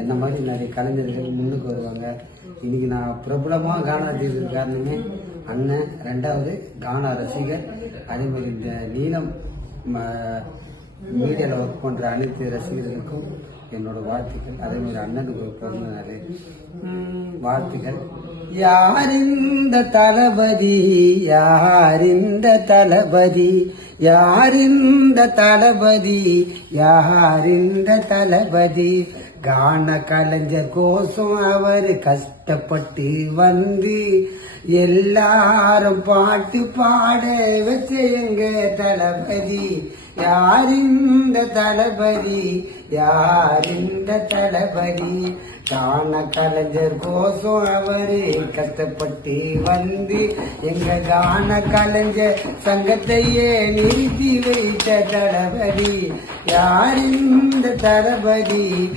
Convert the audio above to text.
என்ன மாதிரி நிறைய கலைஞர்கள் முன்னுக்கு வருவாங்க. இன்னைக்கு நான் பிரபலமாக கானா தீர்வு காரணமே அண்ணன் ரெண்டாவது கானா ரசிகர் அதே மாதிரி இந்த நீளம் மீடியாவில் ஒர்க் பண்ணுற அனைத்து ரசிகர்களுக்கும் என்னோட வாழ்த்துக்கள். அதே மாதிரி அண்ணனுக்கு பிறந்த நாள். வாழ்த்துக்கள். யாரிந்த தளபதி யாரிந்த தளபதி யாரிந்த தளபதி யாரிந்த தளபதி. கான கலைஞர் கோசம் அவர் கஷ்டப்பட்டு வந்து எல்லாரும் பாட்டு பாட வச்ச எங்க தளபதி. யாரிந்த தளபதி? யாரிந்த தளபதி? கான கலைஞர் கோசம் அவரு கஷ்டப்பட்டு வந்து. எங்க கான கலைஞர் சங்கத்தையே நிறுத்தி வைத்த தளபதி. யாரிந்த தளபதி?